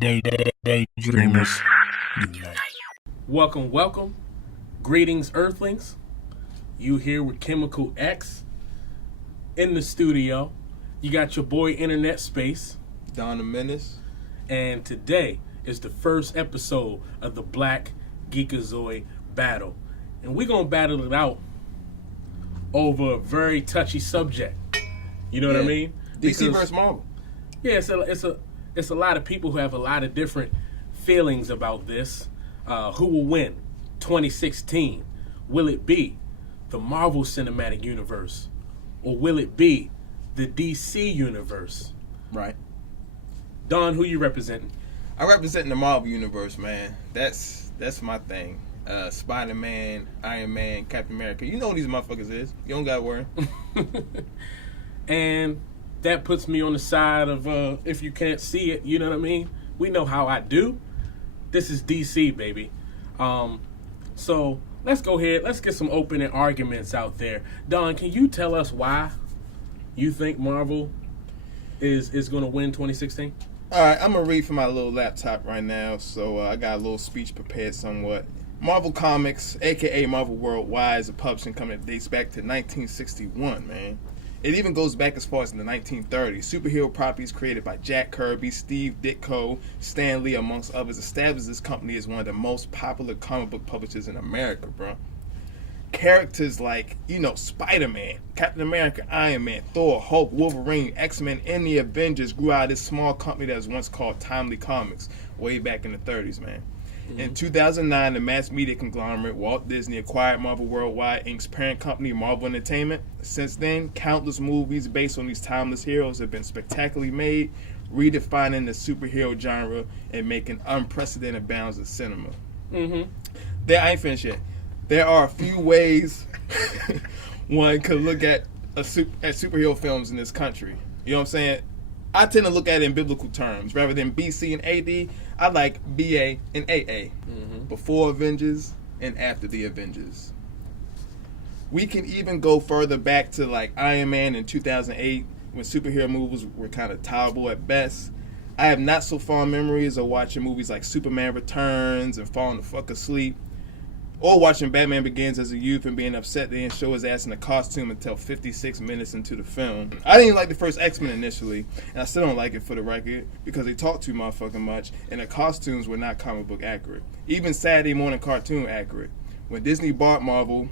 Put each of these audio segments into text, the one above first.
Daydreamers unite. Welcome. Greetings, Earthlings. You here with Chemical X in the studio. You got your boy Internet Space. Don the Menace. And today is the first episode of the Black Geekazoid battle. And we're going to battle it out over a very touchy subject. You know what I mean? DC versus Marvel. Yeah, it's a lot of people who have a lot of different feelings about this. Who will win 2016? Will it be the Marvel Cinematic Universe, or will it be the DC Universe? Right. Don, who you representing? I represent the Marvel Universe, man. That's my thing. Spider-Man, Iron Man, Captain America. You know who these motherfuckers is. You don't gotta worry. And that puts me on the side of, if you can't see it, you know what I mean? We know how I do. This is DC, baby. So let's go ahead. Let's get some opening arguments out there. Don, can you tell us why you think Marvel is going to win 2016? All right, I'm going to read from my little laptop right now. So I got a little speech prepared somewhat. Marvel Comics, a.k.a. Marvel Worldwide, is a publishing company that dates back to 1961, man. It even goes back as far as in the 1930s. Superhero properties created by Jack Kirby, Steve Ditko, Stan Lee, amongst others, established this company as one of the most popular comic book publishers in America, bro. Characters like, Spider-Man, Captain America, Iron Man, Thor, Hulk, Wolverine, X-Men, and the Avengers grew out of this small company that was once called Timely Comics, way back in the 30s, man. In 2009, the mass media conglomerate Walt Disney acquired Marvel Worldwide, Inc.'s parent company, Marvel Entertainment. Since then, countless movies based on these timeless heroes have been spectacularly made, redefining the superhero genre and making unprecedented bounds of cinema. I ain't finished yet. There are a few ways one could look at superhero films in this country. You know what I'm saying? I tend to look at it in biblical terms. Rather than BC and AD, I like BA and AA. Before Avengers and after the Avengers. We can even go further back to like Iron Man in 2008 when superhero movies were kind of tolerable at best. I have not so fond memories of watching movies like Superman Returns and falling the fuck asleep. Or watching Batman Begins as a youth and being upset they didn't show his ass in a costume until 56 minutes into the film. I didn't like the first X-Men initially, and I still don't like it for the record, because they talk too motherfucking much, and the costumes were not comic book accurate. Even Saturday morning cartoon accurate. When Disney bought Marvel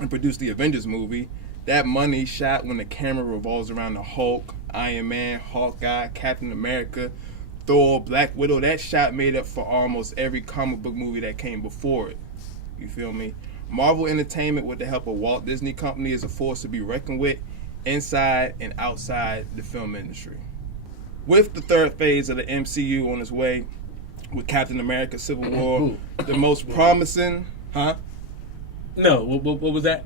and produced the Avengers movie, that money shot when the camera revolves around the Hulk, Iron Man, Hawkeye, Captain America, Thor, Black Widow, that shot made up for almost every comic book movie that came before it. You feel me? Marvel Entertainment, with the help of Walt Disney Company, is a force to be reckoned with inside and outside the film industry. With the third phase of the MCU on its way, with Captain America Civil War, the most promising... Huh? No, what was that?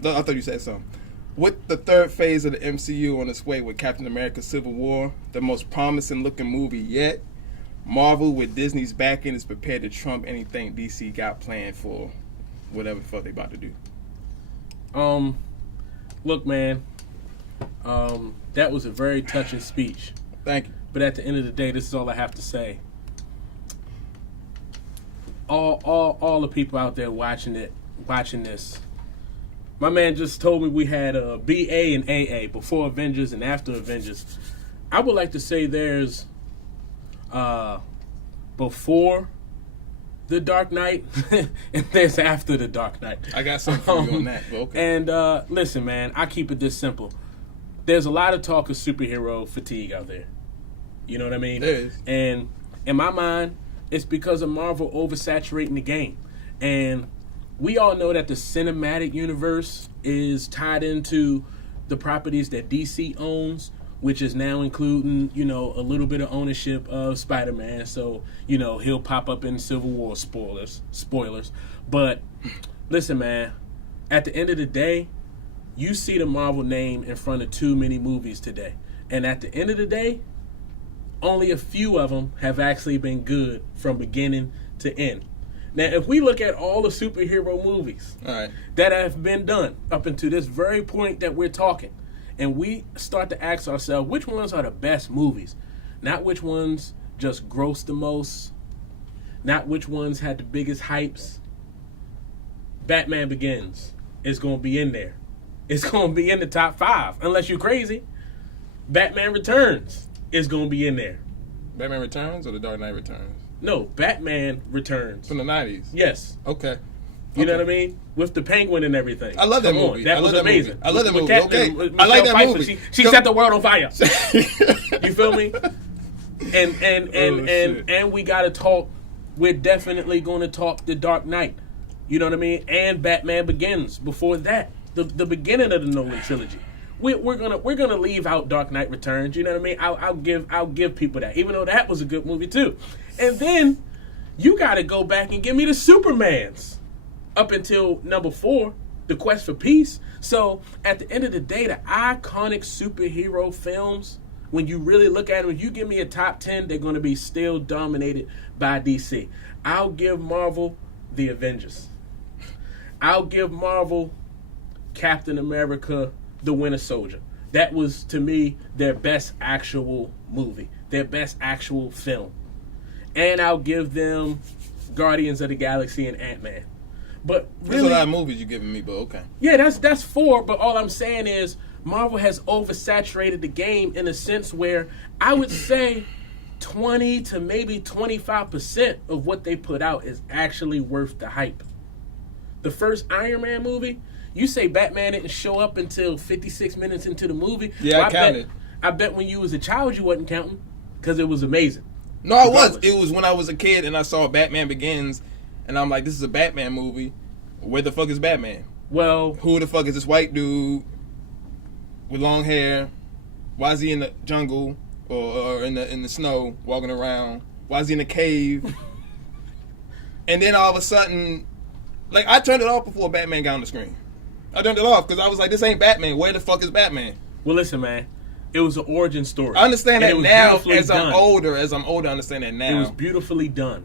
No, I thought you said something. With the third phase of the MCU on its way with Captain America Civil War, the most promising looking movie yet, Marvel, with Disney's backing, is prepared to trump anything DC got planned for whatever the fuck they about to do. Look, man, that was a very touching speech. Thank you. But at the end of the day, this is all I have to say. All the people out there watching this. My man just told me we had BA and AA, before Avengers and after Avengers. I would like to say there's before the Dark Knight and there's after the Dark Knight. I got something for you on that, but okay. And listen, man, I keep it this simple. There's a lot of talk of superhero fatigue out there. You know what I mean? There is. And in my mind, it's because of Marvel oversaturating the game. And we all know that the cinematic universe is tied into the properties that DC owns, which is now including, a little bit of ownership of Spider-Man. So, he'll pop up in Civil War spoilers. But listen, man, at the end of the day, you see the Marvel name in front of too many movies today. And at the end of the day, only a few of them have actually been good from beginning to end. Now, if we look at all the superhero movies that have been done up until this very point that we're talking, and we start to ask ourselves, which ones are the best movies? Not which ones just grossed the most, not which ones had the biggest hypes. Batman Begins is going to be in there. It's going to be in the top 5, unless you're crazy. Batman Returns is going to be in there. Batman Returns or The Dark Knight Returns? No, Batman Returns. From the 90s? Yes. Okay. You know what I mean? With the penguin and everything. I love that movie. That was amazing. I love that movie. Captain, okay. I like that Pfeiffer, movie. She set the world on fire. You feel me? Shit. And we got to talk. We're definitely going to talk The Dark Knight. You know what I mean? And Batman Begins. Before that, the beginning of the Nolan trilogy. We're gonna leave out Dark Knight Returns. You know what I mean? I'll give people that, even though that was a good movie too. And then you got to go back and give me the Supermans up until number 4, The Quest for Peace. So at the end of the day, the iconic superhero films, when you really look at them, if you give me a top 10, they're going to be still dominated by DC. I'll give Marvel The Avengers. I'll give Marvel Captain America, The Winter Soldier. That was, to me, their best actual movie, their best actual film. And I'll give them Guardians of the Galaxy and Ant-Man. But really, there's a lot of movies you're giving me, but okay. Yeah, that's 4, but all I'm saying is Marvel has oversaturated the game in a sense where I would say 20 to maybe 25% of what they put out is actually worth the hype. The first Iron Man movie, you say Batman didn't show up until 56 minutes into the movie. Yeah, well, I counted. I bet when you was a child you wasn't counting because it was amazing. No, I was. It was when I was a kid and I saw Batman Begins, and I'm like, this is a Batman movie. Where the fuck is Batman? Well, who the fuck is this white dude with long hair? Why is he in the jungle or in the snow walking around? Why is he in a cave? And then all of a sudden, like, I turned it off before Batman got on the screen. I turned it off because I was like, this ain't Batman. Where the fuck is Batman? Well, listen, man. It was an origin story. I understand that now as I'm older. I understand that now. It was beautifully done.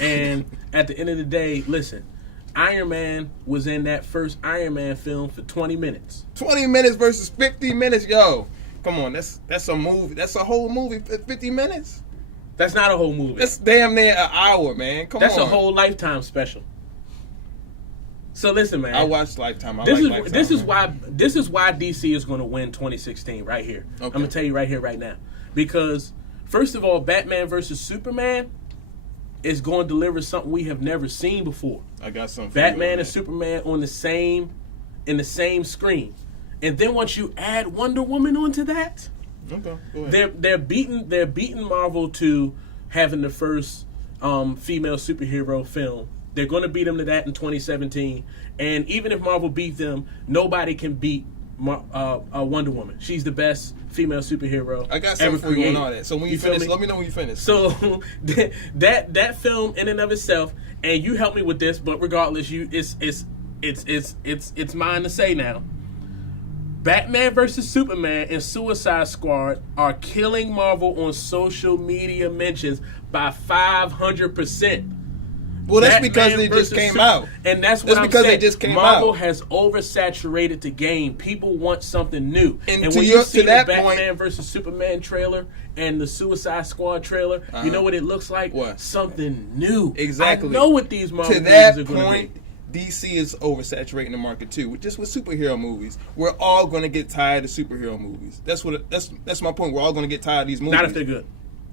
And at the end of the day, listen, Iron Man was in that first Iron Man film for 20 minutes. 20 minutes versus 50 minutes, yo. Come on, that's a movie. That's a whole movie, 50 minutes? That's not a whole movie. That's damn near an hour, man. Come on. That's a whole Lifetime special. So listen, man. I watched Lifetime. This is why DC is going to win 2016 right here. Okay. I'm going to tell you right here, right now. Because, first of all, Batman versus Superman is going to deliver something we have never seen before. I got something. Batman and Superman in the same screen. And then once you add Wonder Woman onto that, okay, go ahead. they're beating Marvel to having the first female superhero film. They're going to beat them to that in 2017. And even if Marvel beat them, nobody can beat Wonder Woman. She's the best female superhero. I got something for you on all that. So when you finish, let me know when you finish. So that film in and of itself, and you help me with this, but regardless, it's mine to say now. Batman vs. Superman and Suicide Squad are killing Marvel on social media mentions by 500%. Well, that's because they just came out. And that's what I'm because saying. they just came Marvel out. has oversaturated the game. People want something new. And when you see the Batman vs. Superman trailer and the Suicide Squad trailer, you know what it looks like? What? Something new. Exactly. I know what these Marvel to movies that are going to point, be. DC is oversaturating the market too. Just with superhero movies, we're all going to get tired of superhero movies. That's my point. We're all going to get tired of these movies. Not if they're good.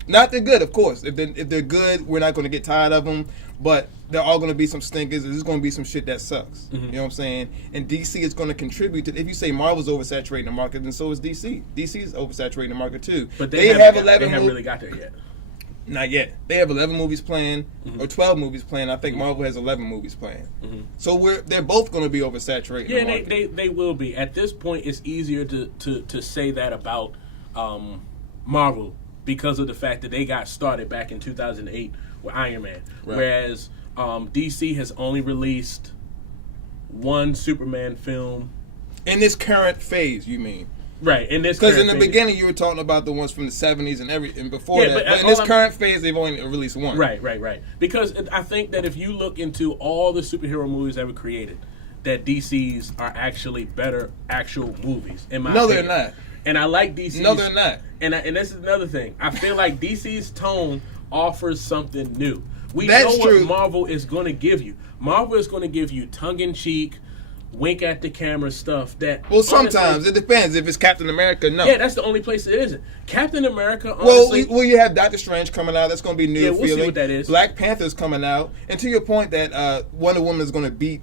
Not they're good, of course. If they're good, we're not going to get tired of them. But there are going to be some stinkers. There's going to be some shit that sucks. Mm-hmm. You know what I'm saying? And DC is going to contribute to. If you say Marvel's oversaturating the market, then so is DC. DC is oversaturating the market too. But they haven't really got there yet. Not yet. They have 11 movies planned, or 12 movies planned. I think Marvel has 11 movies planned. Mm-hmm. So they're both going to be oversaturating. Yeah, the market. they will be. At this point, it's easier to say that about Marvel because of the fact that they got started back in 2008 with Iron Man, right. Whereas DC has only released one Superman film in this current phase. You mean? Right, in this because in the beginning you were talking about the ones from the 70s and before that. But in this current phase, they've only released one. Right. Because I think that if you look into all the superhero movies that were created, that DC's are actually better actual movies. In my No, opinion. they're not. And I like DC's. No, they're not. And this is another thing. I feel like DC's tone offers something new. We That's know what true. Marvel is going to give you. Marvel is going to give you tongue-in-cheek, wink at the camera stuff that. Well, sometimes honestly, it depends. If it's Captain America, no. yeah, that's the only place it isn't. Captain America, honestly. Well, you have Doctor Strange coming out. That's going to be new Yeah, we'll see feeling. what that is. Black Panther's coming out. And to your point that Wonder Woman is going to beat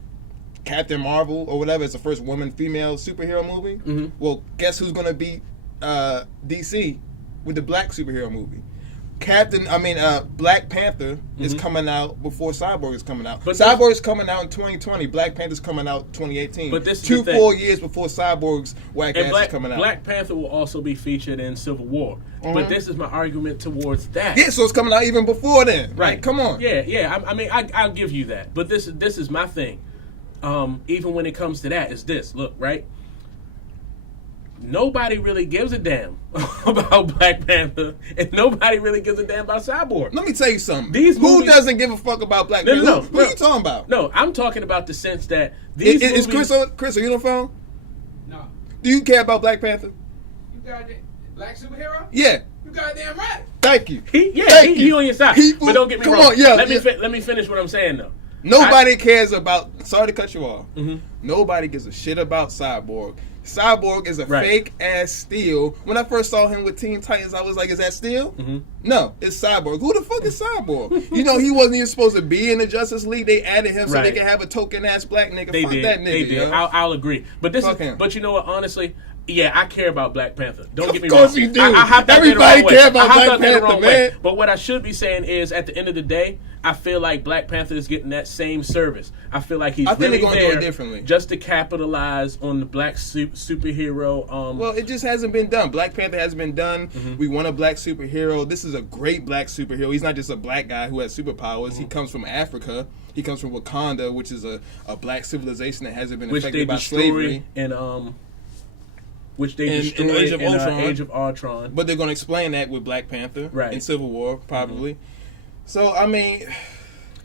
Captain Marvel or whatever. It's the first female superhero movie. Mm-hmm. Well, guess who's going to beat DC with the black superhero movie? Black Panther is coming out before Cyborg is coming out. But Cyborg is coming out in 2020. Black Panther's coming out 2018. But this is 2 the thing. full years before Cyborg's whack And ass is coming out. Black Panther will also be featured in Civil War. But this is my argument towards that. Yeah, so it's coming out even before then. Right. Like, come on. Yeah. I'll give you that. But this is my thing. Even when it comes to that, is this. Look, right? Nobody really gives a damn about Black Panther, and nobody really gives a damn about Cyborg. Let me tell you something. These Who movies- doesn't give a fuck about Black Panther? Who are you talking about? No, I'm talking about the sense that these Is movies... Chris, are you on the phone? No. Do you care about Black Panther? You got it. Black superhero? Yeah. You goddamn right. Thank you. He on your side. But don't get me Come wrong. on, yeah, Let me finish what I'm saying, though. Nobody cares about. Sorry to cut you off. Mhm. Nobody gives a shit about Cyborg. Cyborg is a Right. fake ass Steel. When I first saw him with Teen Titans, I was like, "Is that Steel?" Mm-hmm. No, it's Cyborg. Who the fuck is Cyborg? You know, he wasn't even supposed to be in the Justice League. They added him so Right. they could have a token ass black nigga. They Fuck did. that nigga. They did. yo. I'll agree. But Fuck him. But you know what? Honestly, yeah, I care about Black Panther. Don't Of get me course wrong. you do. I hopped out there the Everybody wrong way. care about I hopped Black out there the Panther, wrong way. man. But what I should be saying is, at the end of the day, I feel like Black Panther is getting that same service. I feel like he's I think really they're gonna do there it differently. just to capitalize on the black superhero. Well, it just hasn't been done. Black Panther hasn't been done. Mm-hmm. We want a black superhero. This is a great black superhero. He's not just a black guy who has superpowers. Mm-hmm. He comes from Africa. He comes from Wakanda, which is a black civilization that hasn't been which they affected by destroyed slavery. in which they In destroyed Age of in Ultron. Age of Ultron. But they're going to explain that with Black Panther Right. in Civil War, probably. So, I mean,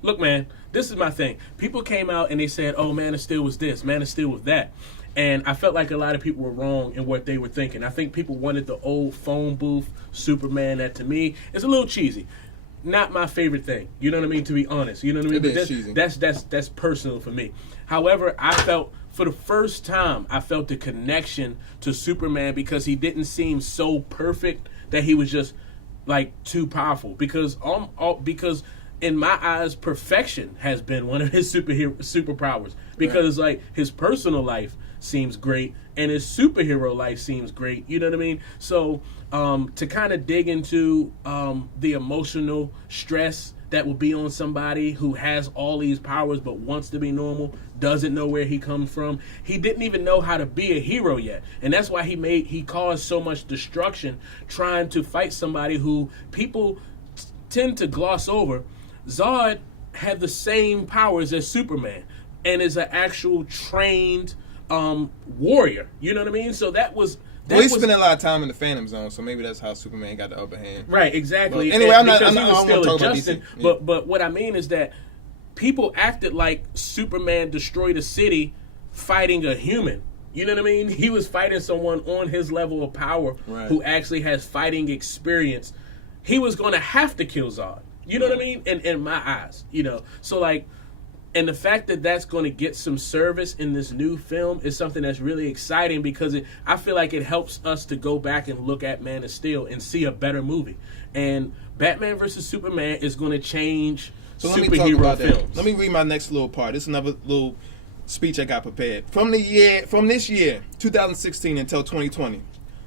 Look, man, this is my thing. People came out and they said, "Oh, Man of Steel was this, Man of Steel was that," and I felt like a lot of people were wrong in what they were thinking. I think people wanted the old phone booth Superman. That to me is a little cheesy. Not my favorite thing. You know what I mean? To be honest, you know what I mean. It is But cheesy. that's personal for me. However, I felt for the first time I felt the connection to Superman because he didn't seem so perfect that he was just like too powerful. Because in my eyes, perfection has been one of his superpowers. Because like his personal life seems great and his superhero life seems great. You know what I mean? So to kind of dig into the emotional stress that will be on somebody who has all these powers but wants to be normal, doesn't know where he comes from. He didn't even know how to be a hero yet. And that's why he caused so much destruction trying to fight somebody who people tend to gloss over. Zod had the same powers as Superman and is an actual trained warrior. You know what I mean? So that was... well, he's spending a lot of time in the Phantom Zone, so maybe that's how Superman got the upper hand. Right, exactly. But anyway, I Because don't he was want to still talk about adjusting. DC. Yeah. But what I mean is that people acted like Superman destroyed a city fighting a human. You know what I mean? He was fighting someone on his level of power Right. who actually has fighting experience. He was going to have to kill Zod. You know what I mean? In my eyes, you know. So like, and the fact that that's going to get some service in this new film is something that's really exciting because I feel like it helps us to go back and look at Man of Steel and see a better movie. And Batman versus Superman is going to change So let me talk superhero about films. that. Let me read my next little part. This is another little speech I got prepared. From this year, 2016 until 2020,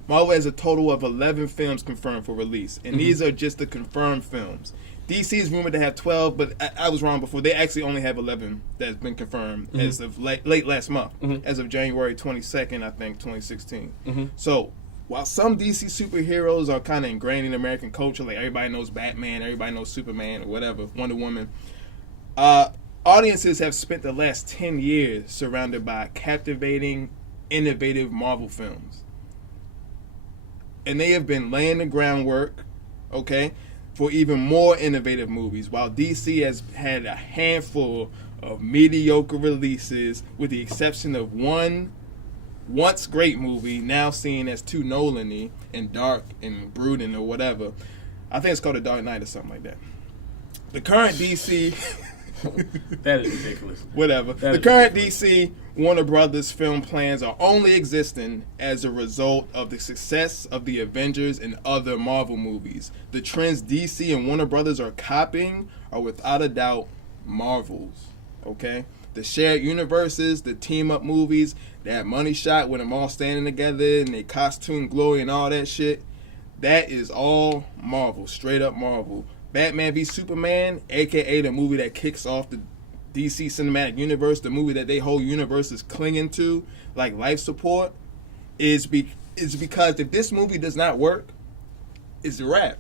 Marvel has a total of 11 films confirmed for release. And these are just the confirmed films. DC is rumored to have 12, but I was wrong before. They actually only have 11 that's been confirmed as of late last month, as of January 22nd, I think, 2016. So while some DC superheroes are kind of ingrained in American culture, like everybody knows Batman, everybody knows Superman, or whatever, Wonder Woman, audiences have spent the last 10 years surrounded by captivating, innovative Marvel films. And they have been laying the groundwork, okay? for even more innovative movies, while DC has had a handful of mediocre releases, with the exception of one once great movie, now seen as too Nolan-y and dark and brooding or whatever. I think it's called The Dark Knight or something like that. The current DC... That is ridiculous. Whatever. That The is current ridiculous. DC Warner Brothers film plans are only existing as a result of the success of the Avengers and other Marvel movies. The trends DC and Warner Brothers are copying are without a doubt Marvel's. Okay? The shared universes, the team-up movies, that money shot with them all standing together and their costume glory and all that shit, that is all Marvel. Straight up Marvel. Batman v Superman, a.k.a. the movie that kicks off the DC Cinematic Universe, the movie that their whole universe is clinging to like life support, is because if this movie does not work, it's a wrap.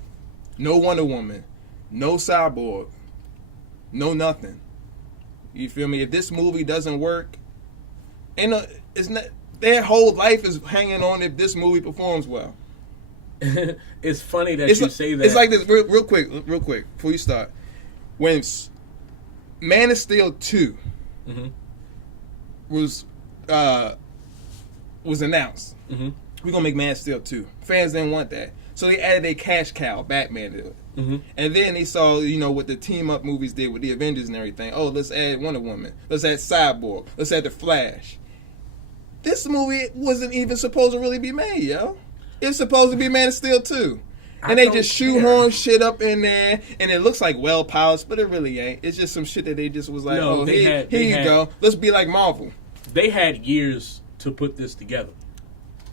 No Wonder Woman, no Cyborg, no nothing. You feel me? If this movie doesn't work, it's not, their whole life is hanging on if this movie performs well. It's funny that you say that. It's like this, real quick, before you start. When Man of Steel 2 was announced, we're gonna make Man of Steel 2. Fans didn't want that, so they added a cash cow, Batman, to it. And then they saw, what the team up movies did with the Avengers and everything. Oh, let's add Wonder Woman. Let's add Cyborg. Let's add the Flash. This movie wasn't even supposed to really be made, yo. It's supposed to be Man of Steel 2. And they just shoehorn shit up in there, and it looks like well polished, but it really ain't. It's just some shit that they just was like, here you go. Let's be like Marvel. They had years to put this together.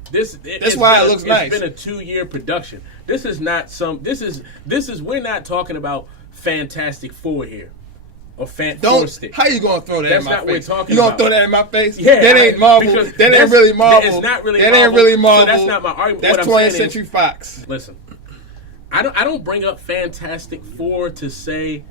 That's why it looks nice. It's been a 2-year production. This is not we're not talking about Fantastic Four here. Or Fantastic. How you gonna throw that in my face? We're you gonna throw that in my face? Yeah, that ain't Marvel. That ain't really Marvel. It's not really that Marvel. Ain't really Marvel. So that's not my argument. That's 20th Century Fox. Listen, I don't bring up Fantastic Four to say,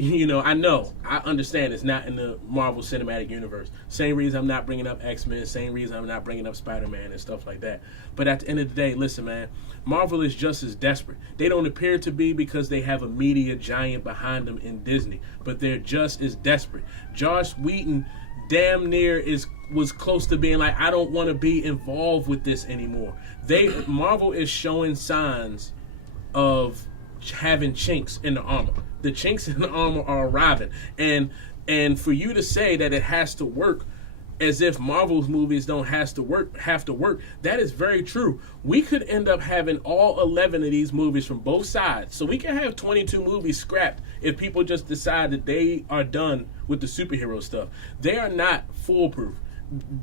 I understand it's not in the Marvel Cinematic Universe. Same reason I'm not bringing up X-Men. Same reason I'm not bringing up Spider-Man and stuff like that. But at the end of the day, listen, man, Marvel is just as desperate. They don't appear to be because they have a media giant behind them in Disney, but they're just as desperate. Joss Whedon damn near was close to being like, I don't want to be involved with this anymore. Marvel is showing signs of having chinks in the armor. The chinks in the armor are arriving, and for you to say that it has to work as if Marvel's movies don't have to work, that is very true. We could end up having all 11 of these movies from both sides. So we can have 22 movies scrapped if people just decide that they are done with the superhero stuff. They are not foolproof.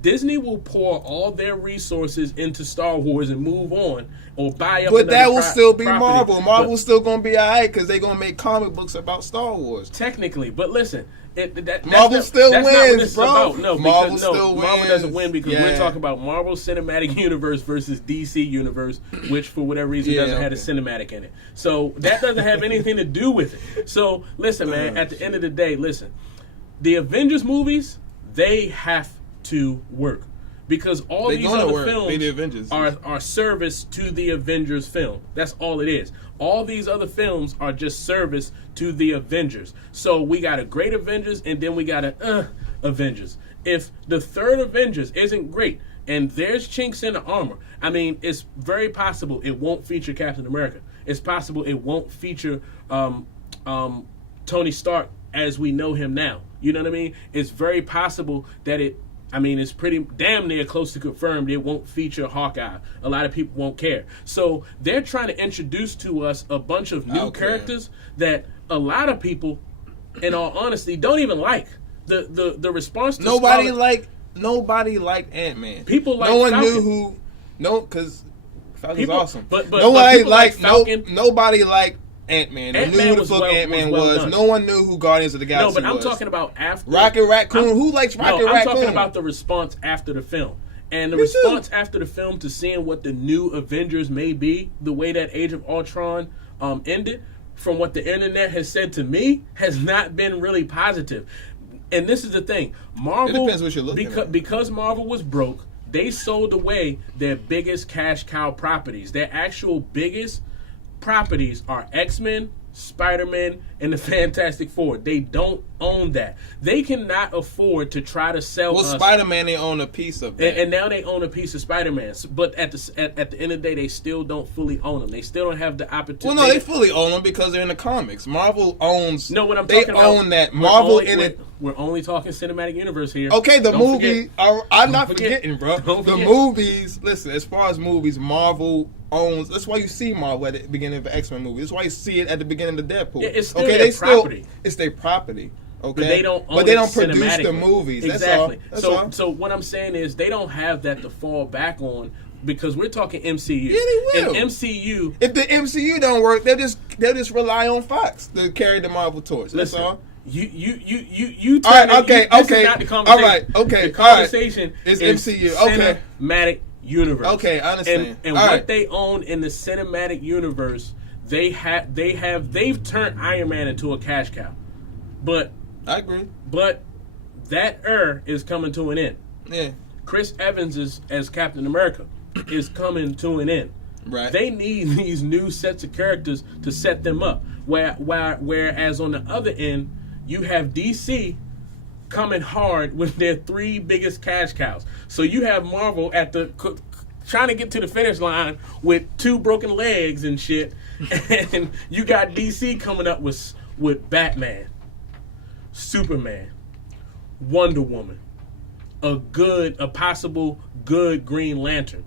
Disney will pour all their resources into Star Wars and move on, or buy up. But that will still be property. Marvel. Marvel's still gonna be alright because they're gonna make comic books about Star Wars. Technically, but listen, Marvel still wins, bro. No, Marvel still wins. Marvel doesn't win because we're talking about Marvel Cinematic Universe versus DC Universe, which for whatever reason doesn't have a cinematic in it. So that doesn't have anything to do with it. So listen, man. At the end of the day, listen, the Avengers movies, they have to work because all these other films are service to the Avengers film. That's all it is. All these other films are just service to the Avengers. So we got a great Avengers and then we got a Avengers. If the third Avengers isn't great and there's chinks in the armor, I mean, it's very possible it won't feature Captain America. It's possible it won't feature Tony Stark as we know him now. You know what I mean? It's very possible that it's pretty damn near close to confirmed it won't feature Hawkeye. A lot of people won't care. So they're trying to introduce to us a bunch of new characters that a lot of people, in all honesty, don't even like. The response to nobody liked Ant-Man. People like no one Falcon. because Falcon's awesome. But nobody liked Falcon. Nobody liked Ant-Man. Ant-Man knew who the fuck Ant-Man was. No one knew who Guardians of the Galaxy was. No, but I'm talking about after Rocket Raccoon. Who likes Rocket Raccoon? I'm talking about the response after the film. And the response after the film to seeing what the new Avengers may be, the way that Age of Ultron ended, from what the internet has said to me, has not been really positive. And this is the thing. Marvel, it depends what you're looking at. Because Marvel was broke, they sold away their biggest cash cow properties. Their actual biggest properties are X-Men, Spider-Man, and the Fantastic Four. They don't own that. They cannot afford to try to sell us. Spider-Man, they own a piece of that. And now they own a piece of Spider-Man. But at the end of the day, they still don't fully own them. They still don't have the opportunity. Well, no, they fully own them because they're in the comics. Marvel owns. No, what I'm they talking about. own that. Marvel in it. We're only talking cinematic universe here. Okay, the Don't movie. forget. I'm not forgetting, bro. Don't The forget. movies. Listen, as far as movies, Marvel owns. That's why you see Marvel at the beginning of the X-Men movie. That's why you see it at the beginning of the Deadpool. Yeah, it's still their property. It's their property. Okay, But they don't own produce cinematically. the movies. Exactly. That's all. So what I'm saying is they don't have that to fall back on because we're talking MCU. Yeah, they will. And MCU. If the MCU don't work, they'll just rely on Fox to carry the Marvel torch. That's Listen, all. You. All right, okay, this okay. Is not the conversation. All right, okay, The conversation It's is MCU. Okay. Cinematic universe. Okay, I understand. And All what right. they own in the cinematic universe, they've turned Iron Man into a cash cow. But I agree. But that is coming to an end. Yeah. Chris Evans as Captain America is coming to an end. Right. They need these new sets of characters to set them up. Whereas on the other end, you have DC coming hard with their 3 biggest cash cows. So you have Marvel trying to get to the finish line with 2 broken legs and shit, and you got DC coming up with Batman, Superman, Wonder Woman, a possible good Green Lantern,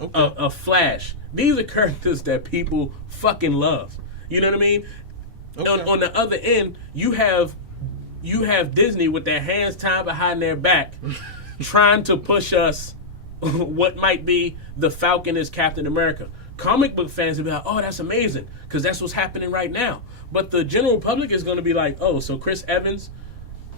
Okay. a Flash. These are characters that people fucking love. You know what I mean? Okay. On the other end, you have Disney with their hands tied behind their back, trying to push us what might be the Falcon as Captain America. Comic book fans will be like, "Oh, that's amazing," because that's what's happening right now. But the general public is going to be like, "Oh, so Chris Evans."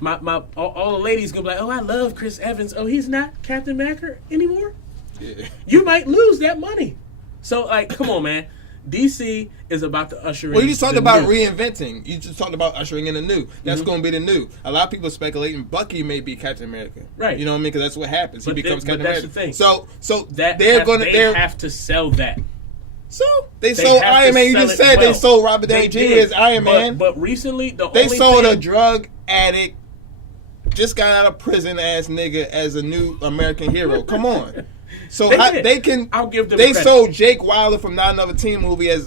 All the ladies gonna be like, "Oh, I love Chris Evans. Oh, he's not Captain America anymore." Yeah. You might lose that money. So, like, come on, man. DC is about to usher in. Well, you just talked the about new. reinventing. You just talked about ushering in the new. That's Mm-hmm. going to be the new. A lot of people are speculating Bucky may be Captain America. Right. You know what I mean? Because that's what happens. But he becomes but Captain that's America. the thing. So They have to sell that. So they sold have Iron to Man. You sell just it said they well. sold Robert Downey Jr. did. as Iron Man. But recently, They only sold a thing- drug addict, just got out of prison ass nigga as a new American hero. Come on. So They did. they can. I'll give them They credit. sold Jake Wilder from Not Another Teen movie as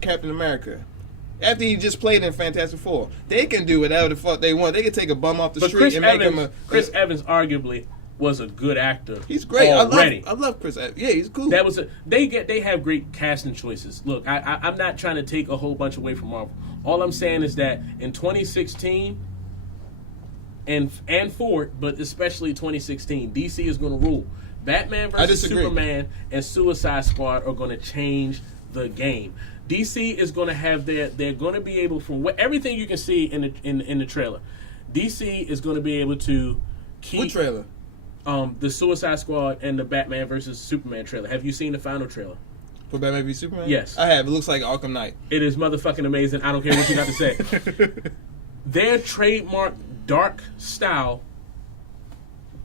Captain America. After he just played in Fantastic Four, they can do whatever the fuck they want. They can take a bum off the But street Chris and make him Evans, a. Chris Evans arguably was a good actor. He's great. Already. I love Chris Evans. Yeah, he's cool. That was they have great casting choices. Look, I'm not trying to take a whole bunch away from Marvel. All I'm saying is that in 2016 and forward, but especially 2016, DC is going to rule. Batman versus disagree. Superman and Suicide Squad are going to change the game. DC is going to have they're going to be able, from everything you can see in the trailer, DC is going to be able to keep What trailer? the Suicide Squad and the Batman versus Superman trailer. Have you seen the final trailer? For Batman v Superman? Yes. I have. It looks like Arkham Knight. It is motherfucking amazing. I don't care what you got to say. Their trademark dark style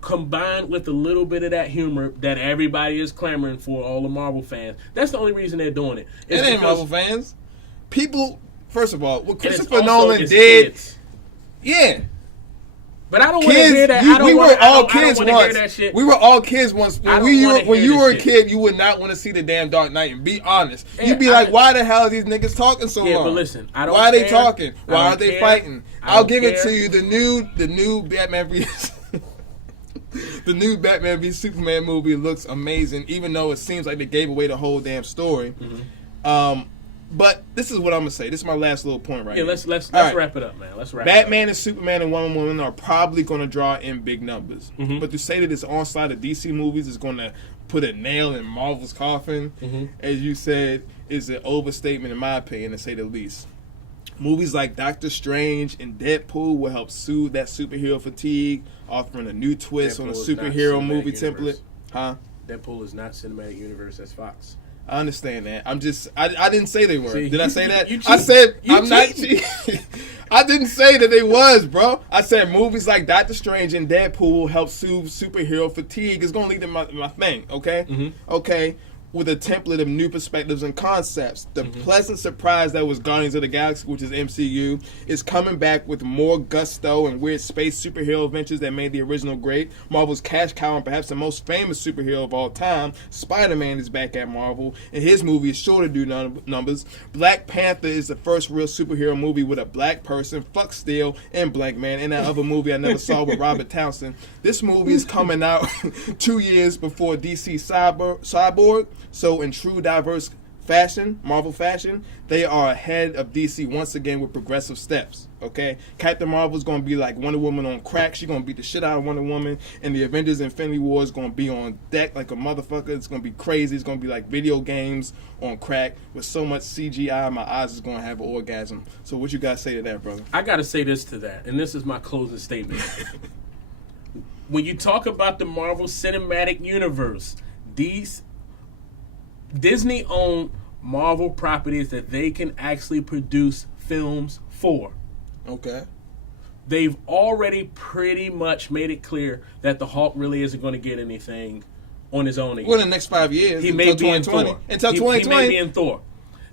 combined with a little bit of that humor that everybody is clamoring for, all the Marvel fans. That's the only reason they're doing it. It ain't Marvel fans. People, first of all, what Christopher also Nolan it's did, kids. yeah. But I don't want to Kids, hear that. we were all I kids don't wanna once. hear that shit. We were all kids once. I When don't wanna when hear you were a this kid, you would not want to see the damn Dark Knight. And be honest, Yeah, you'd be like, "Why the hell are these niggas talking so Yeah, long? but listen, I don't Why are they care. talking? I Why don't are they care. fighting? I I'll don't give it care. to you. The new Batman v the new Batman v Superman movie looks amazing, even though it seems like they gave away the whole damn story. Mm-hmm. But this is what I'm gonna say. This is my last little point right Yeah, here. let's All right. wrap it up, man. Let's wrap Batman and Superman and Wonder Woman are probably going to draw in big numbers. Mhm. But to say that this onslaught of DC movies is going to put a nail in Marvel's coffin, Mhm. as you said, is an overstatement in my opinion, to say the least. Movies like Doctor Strange and Deadpool will help soothe that superhero fatigue, offering a new twist on a Deadpool is not superhero cinematic movie universe. template. Huh? Deadpool is not cinematic universe. That's Fox. I understand that. I didn't say they were. See, Did I say that? you I cheat. said You I'm not cheating. cheating. I didn't say that they was, bro. I said movies like Doctor Strange and Deadpool will help soothe superhero fatigue. It's gonna lead to my thing, okay? Mhm. Okay. with a template of new perspectives and concepts. The pleasant surprise that was Guardians of the Galaxy, which is MCU, is coming back with more gusto and weird space superhero adventures that made the original great. Marvel's cash cow and perhaps the most famous superhero of all time, Spider-Man, is back at Marvel, and his movie is sure to do numbers. Black Panther is the first real superhero movie with a black person, fuck Steel, and Blank Man, and that other movie I never saw with Robert Townsend. This movie is coming out 2 years before DC Cyborg, so in true diverse fashion, Marvel fashion, they are ahead of DC once again with progressive steps. Okay, Captain Marvel's gonna be like Wonder Woman on crack. She's gonna beat the shit out of Wonder Woman, and the Avengers Infinity War is gonna be on deck like a motherfucker. It's gonna be crazy. It's gonna be like video games on crack with so much CGI. My eyes is gonna have an orgasm. So what you guys say to that, brother? I gotta say this to that, and this is my closing statement. When you talk about the Marvel Cinematic Universe, these Disney own Marvel properties that they can actually produce films for. Okay. They've already pretty much made it clear that the Hulk really isn't going to get anything on his own again. Well, in the next 5 years, He until may be in 2020. Thor. Until He 2020, may be in Thor.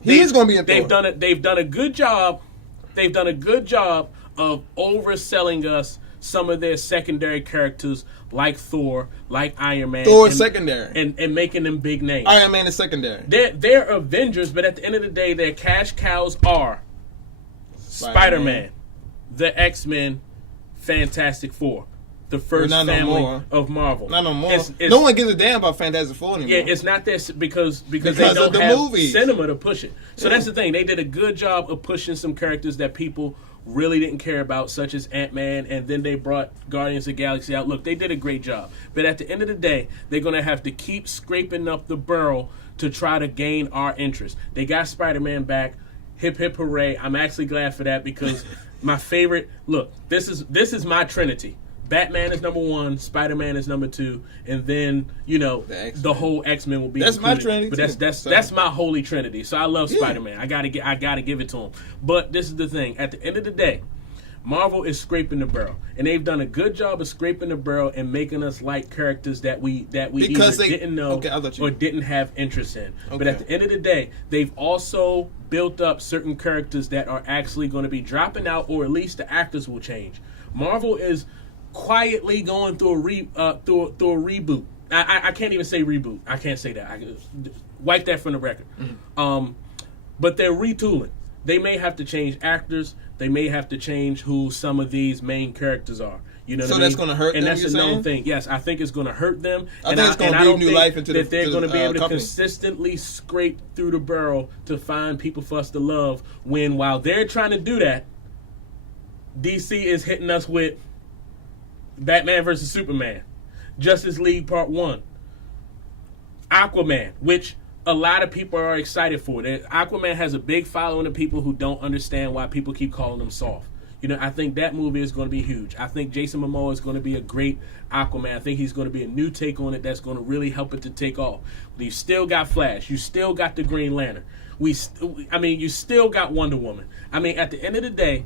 He is going to be in They've Thor. They've done a good job. They've done a good job of overselling us some of their secondary characters, like Thor, like Iron Man. Thor is secondary. and making them big names. Iron Man is secondary. They're Avengers, but at the end of the day, their cash cows are Spider-Man, the X-Men, Fantastic Four, the first family of Marvel. Not no more. It's, no one gives a damn about Fantastic Four anymore. yeah, it's not this because they Because don't of the have movies. cinema to push it. So Yeah. that's the thing. They did a good job of pushing some characters that people really didn't care about, such as Ant-Man, and then they brought Guardians of the Galaxy out. Look, they did a great job. But at the end of the day, they're going to have to keep scraping up the barrel to try to gain our interest. They got Spider-Man back. Hip, hip, hooray. I'm actually glad for that because my favorite... Look, this is my Trinity. Batman is number 1, Spider-Man is number 2, and then the whole X-Men will be. That's my included. Trinity. But that's my holy Trinity. So I love Spider-Man. I gotta give it to him. But this is the thing. At the end of the day, Marvel is scraping the barrel, and they've done a good job of scraping the barrel and making us like characters that we Because either didn't know or didn't have interest in. But at the end of the day, they've also built up certain characters that are actually going to be dropping out, or at least the actors will change. Marvel is quietly going through a reboot. I can't even say reboot. I can't say that. Wipe that from the record. But they're retooling. They may have to change actors. They may have to change who some of these main characters are. You know what I mean? So that's going to hurt them, and that's you're another saying? thing. Yes, I think it's going to hurt them. I think it's going to breathe new life into that they're going to be able to company. consistently scrape through the barrel to find people for us to love. When while they're trying to do that, DC is hitting us with Batman vs. Superman, Justice League Part 1, Aquaman, which a lot of people are excited for. Aquaman has a big following of people who don't understand why people keep calling him soft. I think that movie is going to be huge. I think Jason Momoa is going to be a great Aquaman. I think he's going to be a new take on it that's going to really help it to take off. But you still got Flash. You still got the Green Lantern. You still got Wonder Woman. At the end of the day,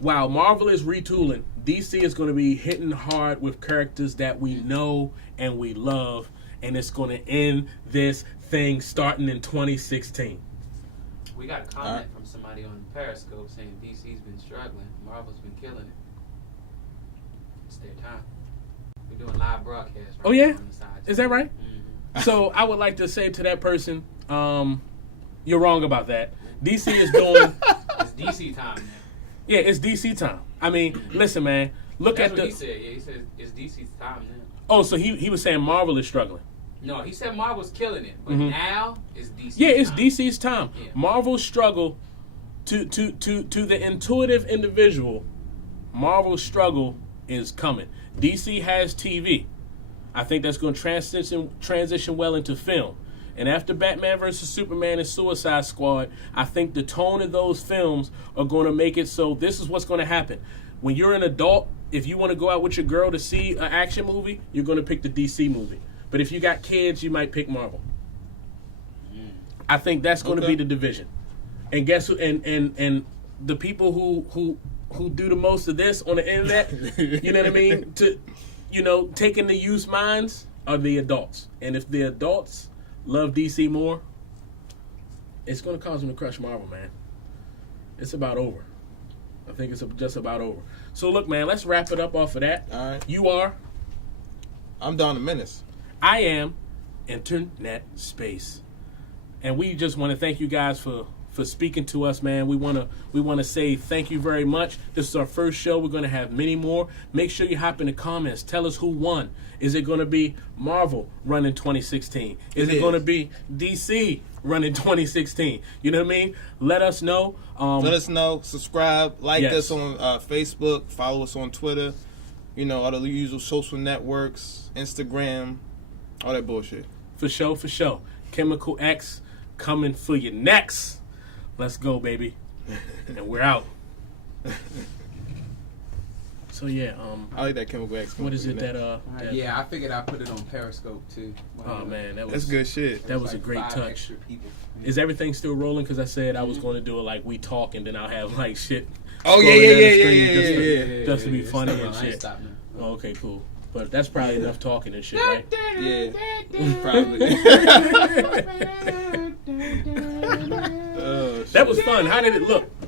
while Marvel is retooling, DC is going to be hitting hard with characters that we know and we love, and it's going to end this thing starting in 2016. We got a comment from somebody on Periscope saying DC's been struggling, Marvel's been killing it. It's their time. We're doing live broadcasts. Oh yeah, on the side, is that right? Mm-hmm. So I would like to say to that person, you're wrong about that. DC is doing. It's DC time now. Yeah, it's DC time. Listen, man. Look That's at what he said. Yeah, he said it's DC's time now. Oh, so he was saying Marvel is struggling. No, he said Marvel's killing it, but now it's DC. Yeah, it's time. DC's time. Yeah. Marvel's struggle to the intuitive individual. Marvel's struggle is coming. DC has TV. I think that's going to transition well into film. And after Batman vs. Superman and Suicide Squad, I think the tone of those films are going to make it so this is what's going to happen. When you're an adult, if you want to go out with your girl to see an action movie, you're going to pick the DC movie. But if you got kids, you might pick Marvel. I think that's going to be the division. And guess who? And the people who do the most of this on the internet, you know what I mean? Taking the youth minds are the adults. And if the adults love DC more, it's going to cause them to crush Marvel, man. It's about over. I think it's just about over. So look, man, let's wrap it up off of that. All right. You are. I'm Don the Menace. I am Internet Space. And we just want to thank you guys for speaking to us, man. We want to say thank you very much. This is our first show. We're going to have many more. Make sure you hop in the comments. Tell us who won. Is it going to be Marvel running 2016? Is it going to be DC running 2016? You know what I mean? Let us know. Let us know. Subscribe. Like Yes. us on Facebook. Follow us on Twitter. You know, all the usual social networks. Instagram. All that bullshit. For sure, for sure. Chemical X coming for you next. Let's go, baby. And we're out. So yeah, I like that Chemical X. what is it that Yeah, I figured I'd put it on Periscope too. Oh man, that That's was good shit. That was a great 5 touch. extra people. Is everything still rolling? Because I said I was going to do it like we talk, and then I'll have like shit. Oh, scrolling yeah, down yeah, the yeah, screen yeah, just to- yeah, just to be funny It's and not- I ain't shit. stopping it. Oh, okay, cool. But that's probably enough talking and shit, right? Yeah. Probably. Oh, That was fun. How did it look?